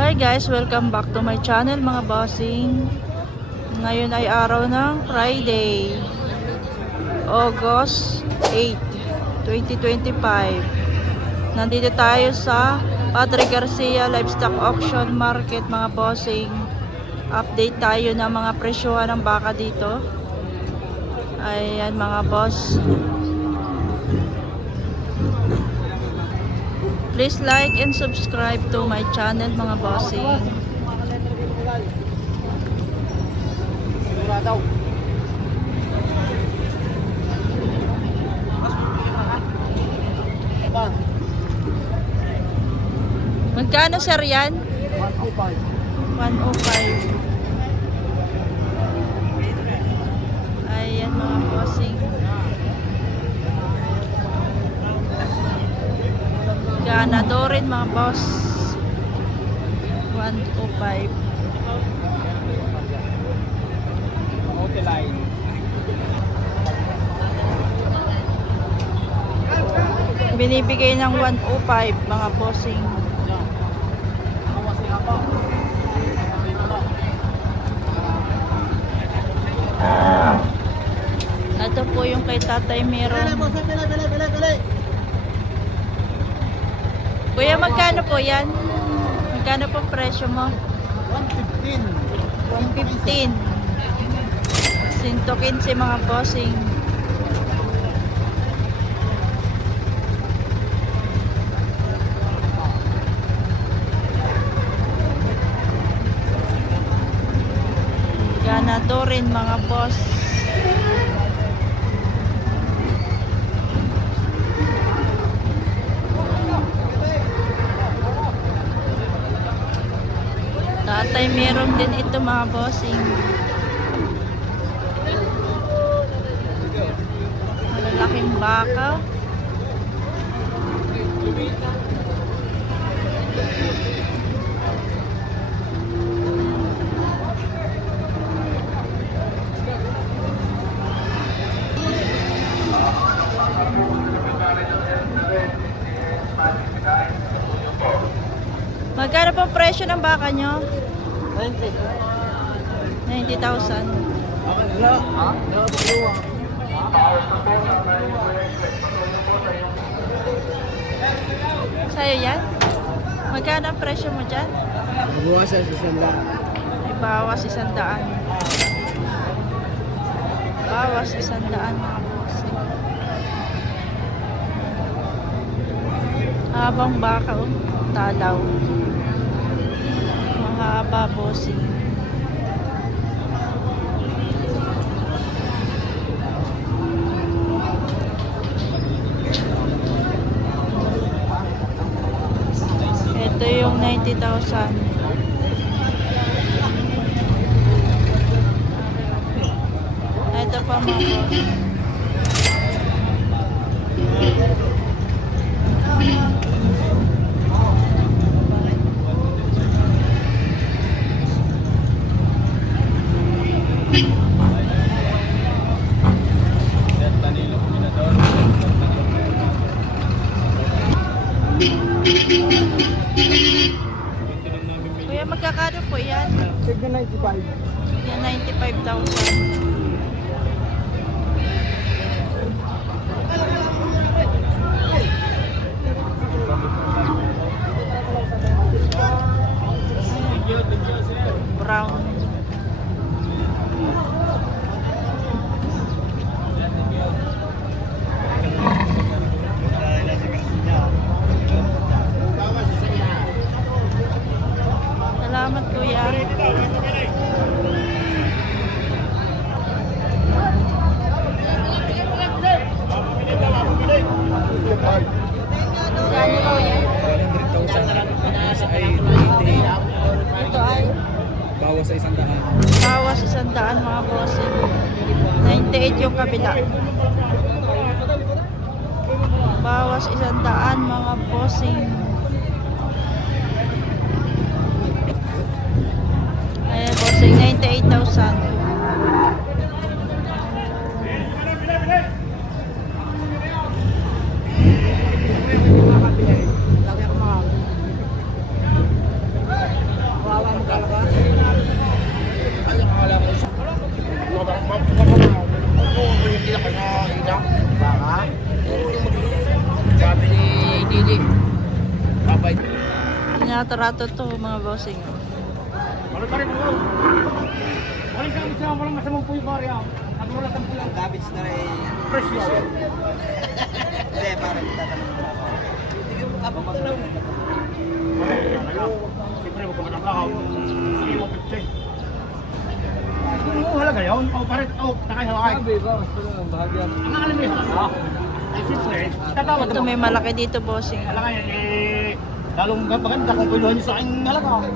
Hi guys, welcome back to my channel mga bossing. Ngayon ay araw ng Friday, August 8, 2025. Nandito tayo sa Padre Garcia Livestock Auction Market mga bossing. Update tayo ng mga presyohan ng baka dito. Ayan mga boss. Please like and subscribe to my channel mga bossing. Magkano sir yan? 105. 105. Ayan mga bossing. Ganado rin mga boss. 105. Binibigay ng 105 mga bossing. Ito po yung kay Tatay Meron. Kuya, magkano po yan? Magkano po presyo mo? 115. 115 mga bossing. Ganado rin mga boss. Tatay meron din ito mga bossing. Malalaking baka. Magkano po presyo ng baka nyo? 90,000. Sa'yo yan? Magkano ang presyo mo dyan? Bawas sa 100. Bawas 100. Bawas 100 mga boss. Habang baka talaw. Mahaba bossing. Ito yung 90,000. Ito pa mga boss. Kuya, magkakano po yan? Tignan 95. Yan, 95,000. Brown. Salamat kuya. Saan po yan? 100,000 ay 90. Ito ay Bawas sa 100. bawas 100 mga bossing. 98 yung kabila. Bawas 100 mga bossing. Ayan bossing, 98,000. Tinatarato to mga bossing. Ano pa rin mo? Walang gamit siya, walang masamang po yung barya. At wala sa pulang. Gamit na rin. Presyo. Hindi, parang tatanong mo ako. Sige, abang ko lang. Siyempre, huwag ka matapakaw. Sige, 150. Oo, halaga yun. O, parang, nakahilakay. Sabi ko, bahagyan. Ang alam mo yun, ay, siyempre, tatawad Ito may malaki dito bossing. Halaga yan, lalong maganda kung piluhan niyo sa aking halaga.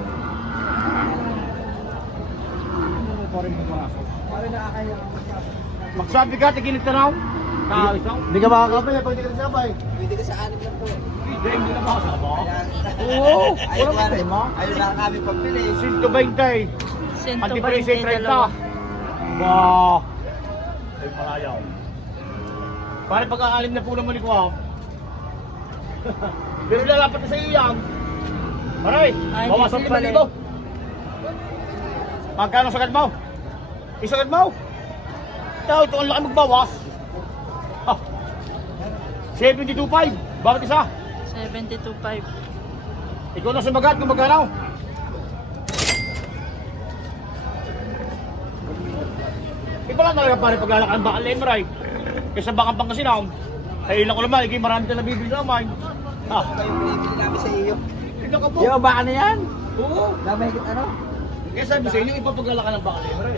Magsabi ka, tigilid ka raw. Hindi ka makakapay, pag hindi ka sabay. Pwede ka sa anim lang po. Hindi na makasabay. Oo, wala problema. Ayun na kami pagpili. 120. 120 Antipresyo 30. dalawa. Bah! Ay, malayaw. Pare pagkakalim na po ng malikwa. Pero lalapat na sa iyo yan. Maray, Ay, bawasan hindi 5,000. pala. Magkano sagad mo? Isagad mo? Ito ang laki magbawas. Ah, 72.5. Bakit isa? 72.5. Ikaw na sumagat kung magkano. Iba lang talaga pare paglalakad ng bakal Lemeray. Kaysa bakang Pangasinan. Ay ilang ko naman, ikay marami tayo nabibili naman. Ha? Kayo pinibili namin sa iyo. Ito ka po. Yung baka na yan? Oo. Damay kita ano? Kaya sabi sa inyo, iba paglalakad ng bakal Lemeray.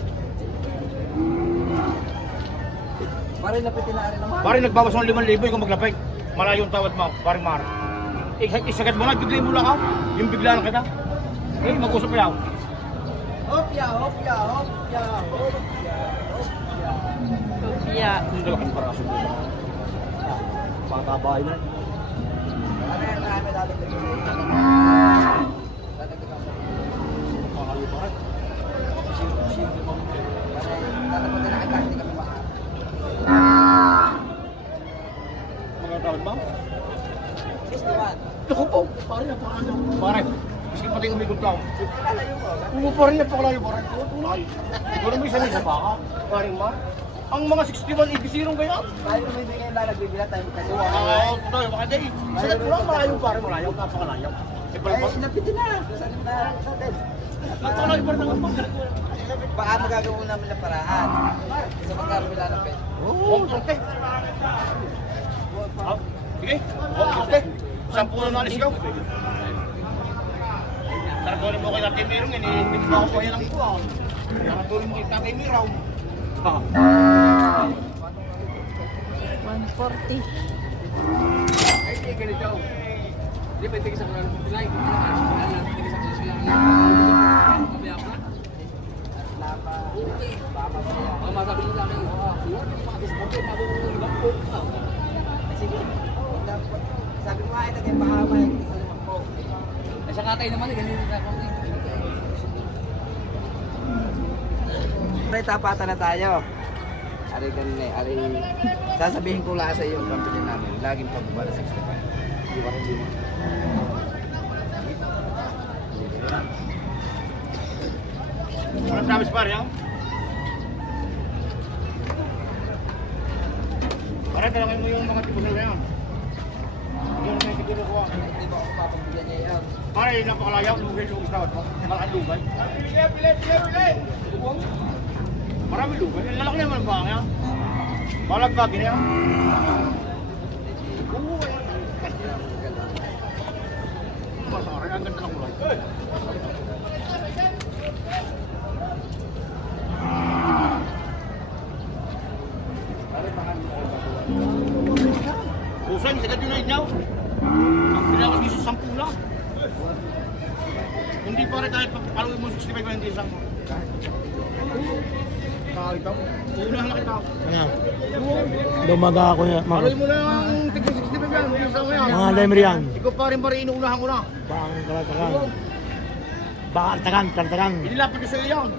Pare lapitin na rin naman. Pare nagbawas ng 5,000 kung maglapit. Malayo ang tawad mo, pare Mar. Isagat mo lang, bigla mo lang ako. Yung bigla lang kita. Eh, mag-usap yan. Hopya, hopya, hopya, hopya. Yeah. Hindi ka lang para sa buhay. Patabahay na. Ano yan, marami lalagdag ko. Lalagdag ako. Makayo pa rin. Simple mo. Lalagdag na agad, hindi ka pa. Mga tawad ba? 61. Naku po, pare na paano. Pare, miski pati umikot ka. Oo, pare na pakalayo, pare. Tulay. Ikaw naman isa pa ka. Pare ma. Ang mga 61 ibisirong kaya? Tayo naman hindi kayo lalagbibila tayo kasi. Oo, tayo baka day. Sagat mo lang malayo pare, malayo, napakalayo. Eh, inapitin na. Sagat na sa atin. Napakalayo pa rin ang pagkalit. Baka magagawa namin ng paraan. Sa magkano nilalapit. Oo, okay. Sige, okay. 10 na nalis ikaw. Taragulin mo kay Tatay Mirong, hindi mo ako kaya lang ito. Taragulin mo kay Tatay Mirong. 140. Ay, hindi ganito. Hindi pa tigis ako lang. Pilay. Tigis ako lang. Kami ako na. Lapa. Baba pa yan. Ang masabi nila namin. Iwan yung mga discounted. Mabunong ibang po. Sige. Sabi mo nga ito kay Bahama. Ay, sa katay naman. Ganyan na ako. Pre, tapatan na tayo. Ari ganun eh, ari sasabihin ko lang sa iyo ang company namin. Laging pababa na 65. Di ba rin? Parang promise pare, ha? Parang talangin mo yung mga tipo na yan. Hindi mo may siguro ko. Hindi ba ako papagbigyan niya yan? Pare, napakalayaw. Lugay-lugay tawad mo. Malaking lugay. Pili! Marami lugay. Ang lalaki naman ang baka yan. Balagkagin yan. Masakari, ang ganda ng kulay. Usan, sagad yung niya. Ang pinakas niyo sa 10 lang. Hindi pa rin kahit papaluin mo 65 yung hindi isang. Kakita mo. Unahan na kita. Dumaga ako yan. Paluin mo na ang tigil 65 yan. Yung isang yan. Mga lemer yan. Ikaw pa rin inuunahan ko na. Bakang kalatagan. Bakang kalatagan. Inilapit ko sa iyo yan.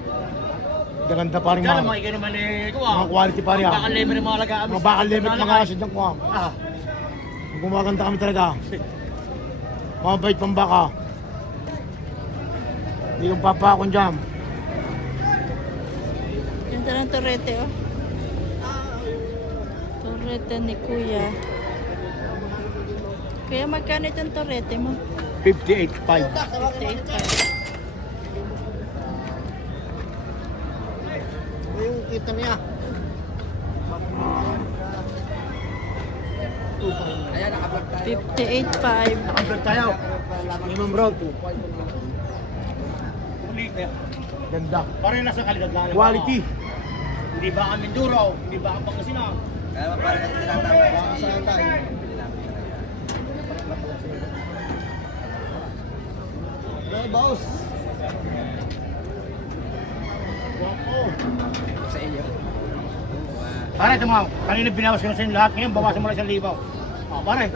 Gaganda pa rin Kaya mga. naman, ikaw naman eh. Ikaw ah. Mga quality pa rin Ang ah. bakal lemer yung mga alagaan. Mga bakal lemer mga asid ng kuwang. Ah. Gumaganda kami talaga. Mga bait pang baka. Hindi kong papakon dyan. Ganda ng torete, oh. Torete ni Kuya. Kuya, magkano itong torete mo? 58.5. 58.5. Yung kita niya. Ayan, naka-vlog tayo. 58.5. Naka-vlog tayo. Minimum bro. Ganda. Parang nasa kalidad na. Quality. Hindi ba ang Minduro? Hindi ba ang Pangasinan? Kaya ba parang natin tinatawag? Baka saan tayo? Boss. Sa inyo. Pare, ito mga, kanina binawas ko na sa inyo lahat. Ngayon, bawasan mo lang 1,000. Pare.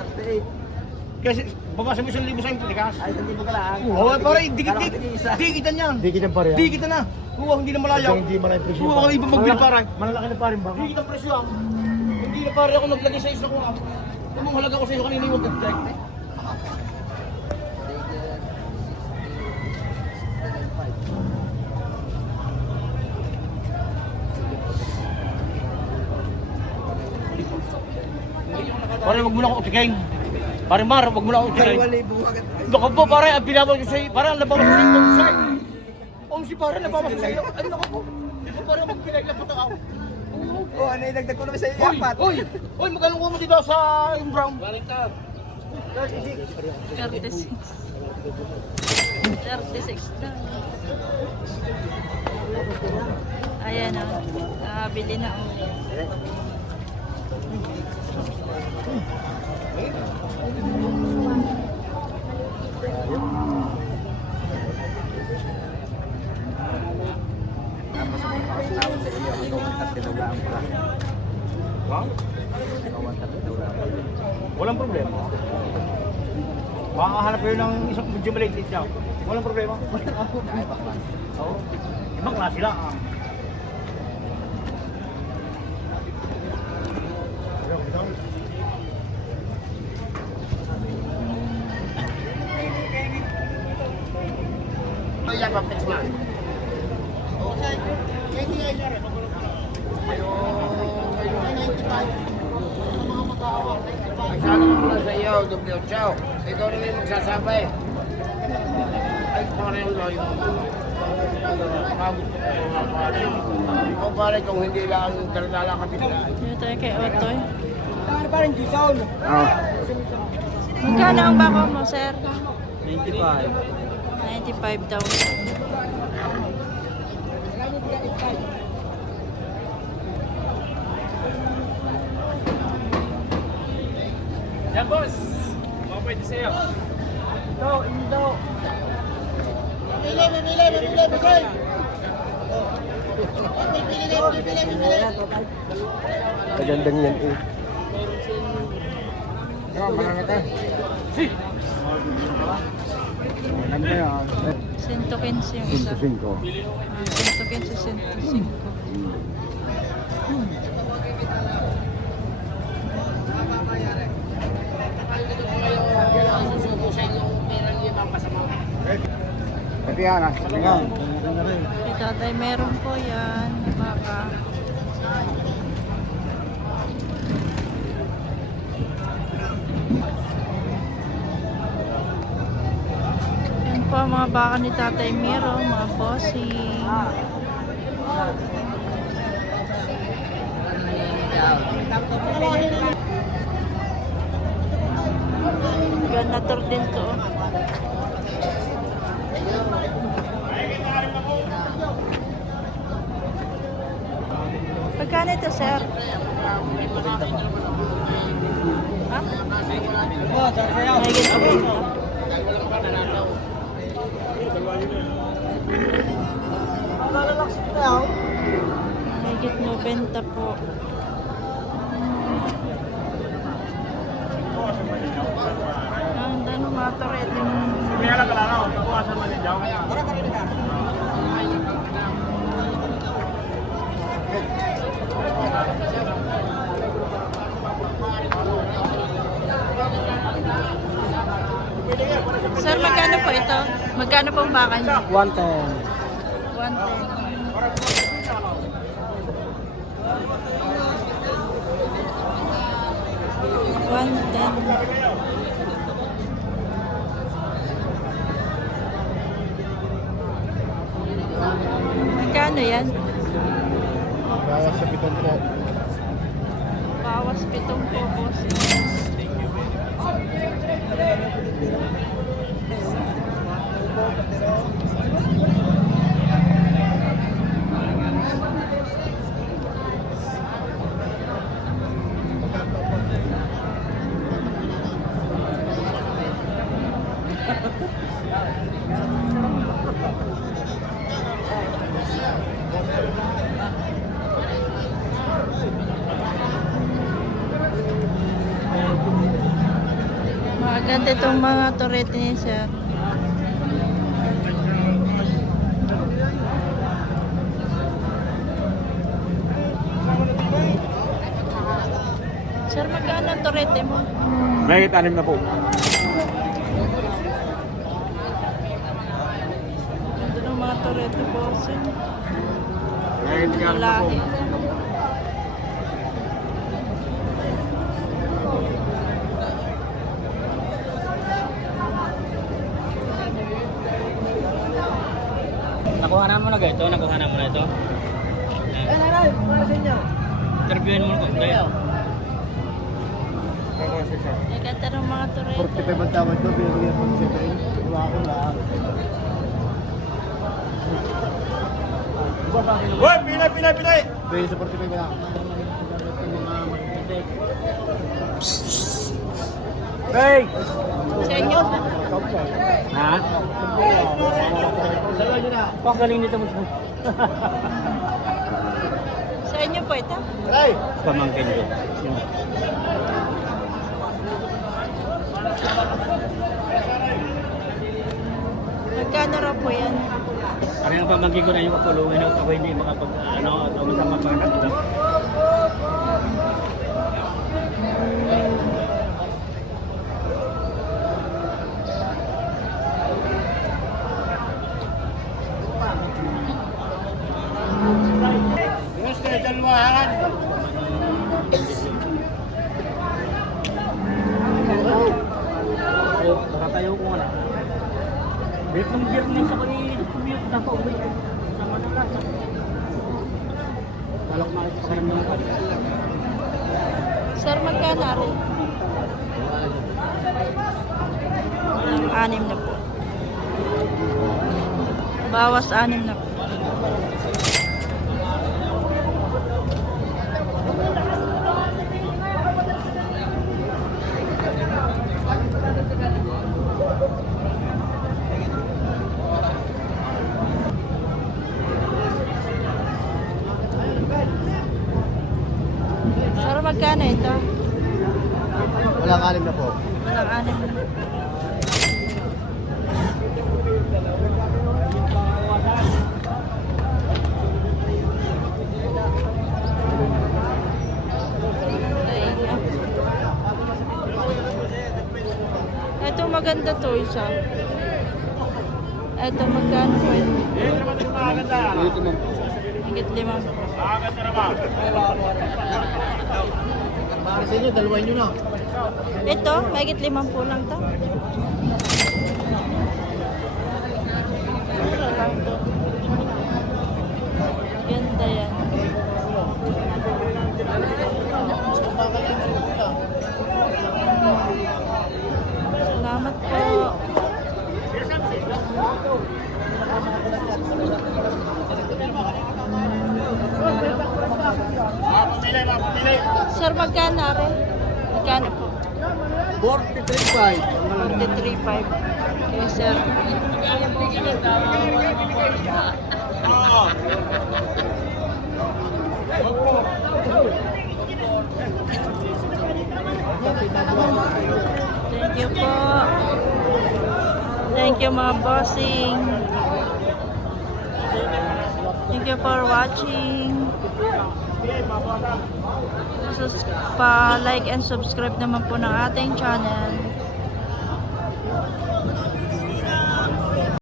Kasi, bawasan mo 1,000 sa inyo, tikas. Ay, 1,000 ka lang. Oo, pare, dikitan yan. Dikitan pa rin. Dikitan na. Kuha, hindi na malayaw. Hindi malayo presyo. Kuha, kang ibang magbil, pare. Malalaki na pa rin ba? Dikitan presyo ah. Hindi na pare ako naglagay sa isla ko ah. Anong halaga ko sa iyo kanina yung mag-direct? Pare, wag mo na ako utigain. Pare Mar, wag mo na ako utigain. Baka po, pare, ang pinabal ko sa'yo. Pare, ang labawas ko sa'yo. Si pare, labawas ko sa'yo. Ano na ko? Ito pare, magpinaglapat ako. Oh, ano yung dagdag ko naman sa iyo? Hoy, Apat. hoy, hoy, magkano mo dito sa yung brown? 36. 36 na. Ayan o. Nakabili na o. Wow. Walang problema. Makakahanap kayo ng isang medyo maliit siya. Walang problema. Oo. Ibang klase lang ah. Ayan, Papex man. Okay. Magkano muna sa iyo, W. Chow. Ikaw na yung magsasabay. Ay, parang loyo. Ikaw pare kung hindi lang daladala ka dito. Dito tayo kay Otoy. Parang Giselle. Magkano ang bako mo, sir? 95. 95,000. Yan, boss. Mga pwede sa'yo. Indo. Magandang yan eh. Si! Ano yan? 115 yung isa. 105. 115, 105. Pati yan ah. Yan. Kay tatay meron po yan. Baka. Yan po ang mga baka ni tatay Miro, mga bossing. Ganator din to. Pagkano ito, sir? Ha? May ganito ba? Higit 90 po. Ang dano matoret yung... Pinala ka lang ako. Tapuasan mo din daw. Sir, magkano po ito? Magkano po ang baka niyo? 110. 110. $110. Magkano yan? Bawas sa 7 po. Bawas 7 po, boss. Maganda itong mga turete ni sir. Sir, magkano ang turete mo? May 6 na po. Ganda ng mga turete, boss. May 6 na po. Malaki. Nakuha na mo na ito? Nakuha na mo na ito? Eh, naray, para sa inyo. Interviewin mo kung kayo. Ang ganda ng mga turete. 45 ang tawad ko, binigyan ko sa train. Wala ko lahat. Hoy, pinay! Pwede sa 45 na. Hey! Sa inyo? Ha? Dalawa nyo na. Pagaling nito mo. Sa inyo po ito? Aray! Pamangkin ko. Magkano raw po yan? Ano yung pamangkin ko na yung katulungan ako hindi makapag ano at masama pa na ito. Yes, kaya dalawahan. So, nakatayo ko na. Bit ng biyernes ako i-commute na pa uwi. Sa Manila. Balak na ito sa mga kali. Sir, magkano rin? Ang 6 na po. Bawas 6 na po. Sir, magkano ito? Walang 6 na po. Walang 6 na. Ito maganda to isa. Ito magkano po ito? Dito mo. Higit 5. Para sa inyo, dalawa nyo na. Ito, higit 50 lang to. Mura lang to. Ganda yan. Salamat po. Sir, magkano rin? Magkano po? 43.5. 43.5. Okay, sir. Thank you po. Thank you mga bossing. Thank you for watching. Pa-like and subscribe naman po ng ating channel.